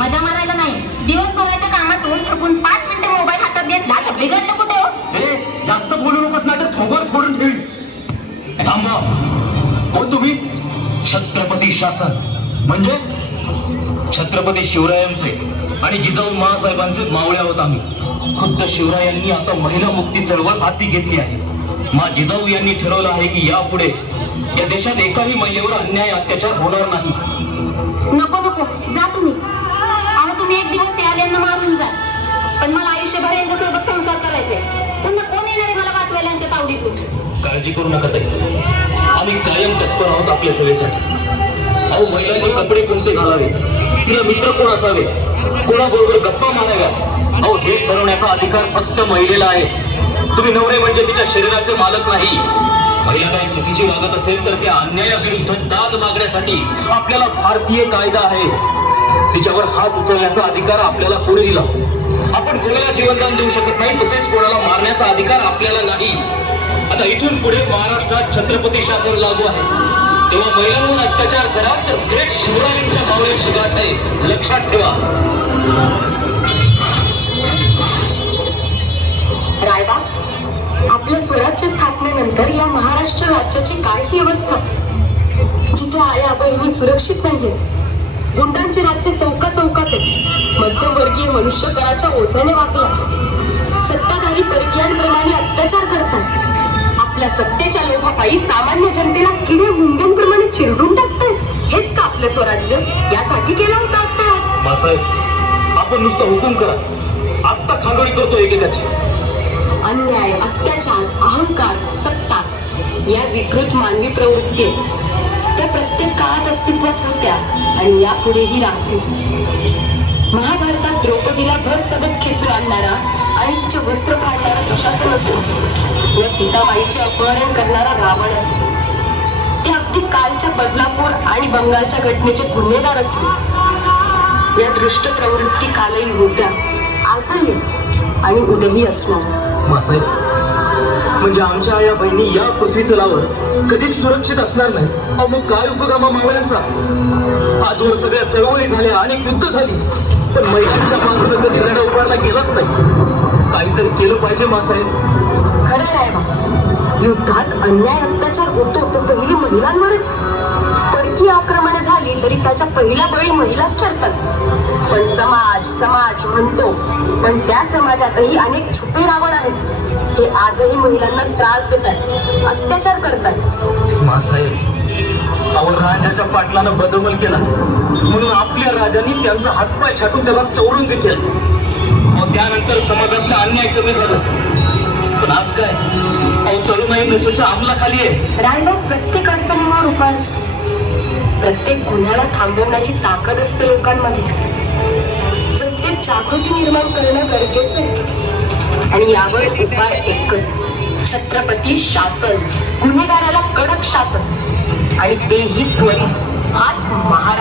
मजा मारायला नाही. दिवसभराच्या कामातून थकून 5 मिनिटं मोबाईल हातात घेतला तर बिघडलं कुठे हो? जास्त बोलू नकोस ना तर थोबड फोडून ठेवीन. थांबा. कोण तुम्ही? छत्रपती शासन म्हणजे छत्रपती शिवरायांचे आणि जिजाऊ महासाहेबांचे मावळे आहोत आम्ही. खुद्द शिवरायांनी आता महिला मुक्ती चळवळ हाती घेतली आहे. मा जिजाऊ यांनी ठरवलं आहे की यापुढे या देशात एकाही महिलेवर अन्याय अत्याचार होणार नाही. नको नको जा तुम्ही. अहो तुम्ही एक दिवस याल्यांना मारून जा, पण मला आयुष्यभर यांच्यासोबत संसार करायचे. पुन्हा कोण येणार आहे मला वाचवायला यांच्या तावडीतून? काळजी करू नका ताई, आम्ही कायम तत्पर आहोत आपल्या सेवेसाठी. अहो महिलांनी कपडे कोणते घालावे, तिला मित्र कोण असावे, कोणाबरोबर गप्पा माराव्या, अहो हे ठरवण्याचा अधिकार फक्त महिलेला आहे. तुम्ही नवरे म्हणजे तिच्या शरीराचे मालक नाही. महिला काही चुकीची वागत असेल तर त्या अन्यायाविरुद्ध दाद मागण्यासाठी आपल्याला भारतीय कायदा आहे. तिच्यावर हात उचलण्याचा अधिकार आपल्याला कोणी दिला? आपण कोणाला जीवनदान देऊ शकत नाही, तसेच कोणाला मारण्याचा अधिकार आपल्याला नाही. आता इथून पुढे महाराष्ट्रात छत्रपती शासन लागू आहे, तेव्हा महिलांवर अत्याचार करा तर थेट शिवरायांच्या मावळ्यांची गाठ आहे, लक्षात ठेवा. रायबा, आपल्या स्वराज्य स्थापनेनंतर या महाराष्ट्र राज्याची काय ही अवस्था? जिथे आया बहिणी सुरक्षित नाहीये, गुंडांचे राज्य चौका चौकात आहे, मध्यमवर्गीय मनुष्य कराच्या ओझ्याने वाकला, सत्ताधारी परकीयांप्रमाणे अत्याचार करतात, आपल्या सत्तेच्या लोभापायी सामान्य जनतेला किडे मुंग्यांप्रमाणे चिरडून टाकतात. हेच का आपलं स्वराज्य? यासाठी केला होता अभ्यास? मासाहेब, आपण नुसतं हुकूम करा, आत्ता खांदोळी करतो एकेकाची. अन्याय, अत्याचार, अहंकार, सत्ता या विकृत मानवी प्रवृत्ती त्या प्रत्येक काळात अस्तित्वात होत्या आणि यापुढेही राहतील. महाभारतात द्रौपदीला भर सबक खेचून आणणारा आणि तिचे वस्त्र फाडणारा दुशासन असो, व सीताबाईचे अपहरण करणारा रावण असो, ते अगदी कालच्या बदलापूर आणि बंगालच्या घटनेचे गुन्हेगार असतो. या दृष्ट प्रवृत्ती कालही होत्या, आजही आणि उद्याही असणार. मासाहेब, म्हणजे आमच्या आया बहिणी या पृथ्वी तलावर कधीच सुरक्षित असणार नाही. अहो मग काय उपयोग आम्हा मावळ्यांचा? आजवर सगळ्या चळवळी झाल्या, अनेक युद्ध झाली, पण महिलांच्या बाजूने कधी लढा उभारला गेलाच नाही. काहीतरी केलं पाहिजे मासाहेब. खरं आहे बा, युद्धात अन्याय अत्याचार होतो तो पहिली महिलांवरच. परकी आक्रमण झाली तरी त्याच्या पहिल्या बळी महिलाच ठरतात. पण समाज समाज म्हणतो, पण त्या समाजातही अनेक छुपे रावण आहेत. हे आजही महिलांना त्रास देतात, अत्याचार करतात. मासाहेब, अहो राजाच्या पाटलानं बदमल केला म्हणून आपल्या राजांनी त्यांचा हातपाय छाटून त्याला चौडून घेतला. मग त्यानंतर समाजातला अन्याय कमी झाला. पण आज काय, अहो तरुणाई नशेच्या अंमलाखाली आहे. रायबा, प्रत्येक अडचणीवर उपाय असतो, प्रत्येक गुन्ह्याला थांबवण्याची ताकद असते लोकांमध्ये. जनतेत जागृती निर्माण करणं गरजेचं आहे आणि यावर उपाय एकच, छत्रपती शासन, गुन्हेगाराला कडक शासन आणि तेही त्वरित. हाच महाराज